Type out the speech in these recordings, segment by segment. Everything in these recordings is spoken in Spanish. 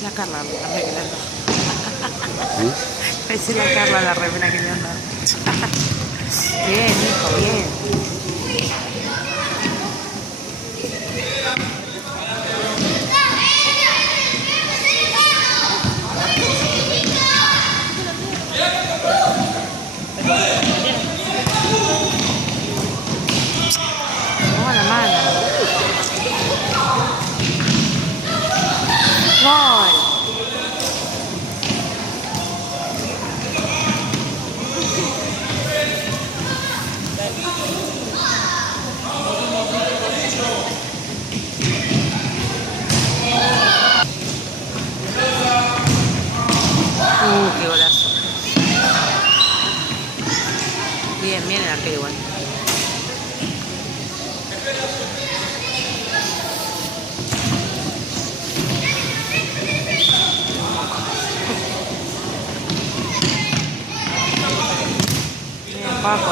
Parece la Carla la remera que le anda. ¿Sí? Parece la Carla la remera que le anda. Bien, hijo, bien. Toma la mano. Gol. Qué golazo. Bien, bien el arquero igual.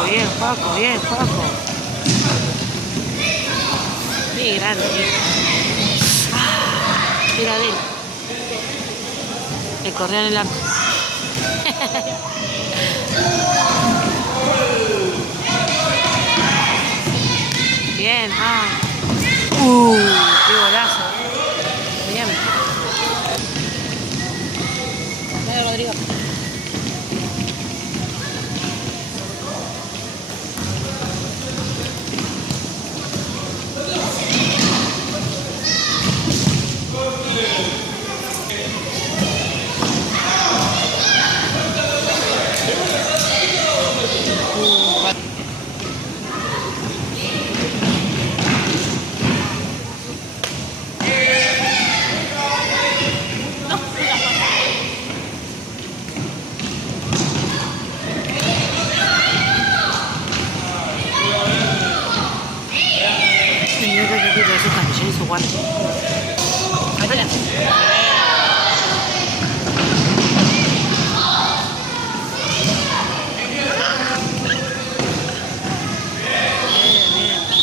Bien, Paco, bien, Paco. Qué grande. Mira de él. Le corrió en el arco. Bien, qué golazo. Bien. Dale, Rodrigo. Señora, que quiere esos camiones, su guante.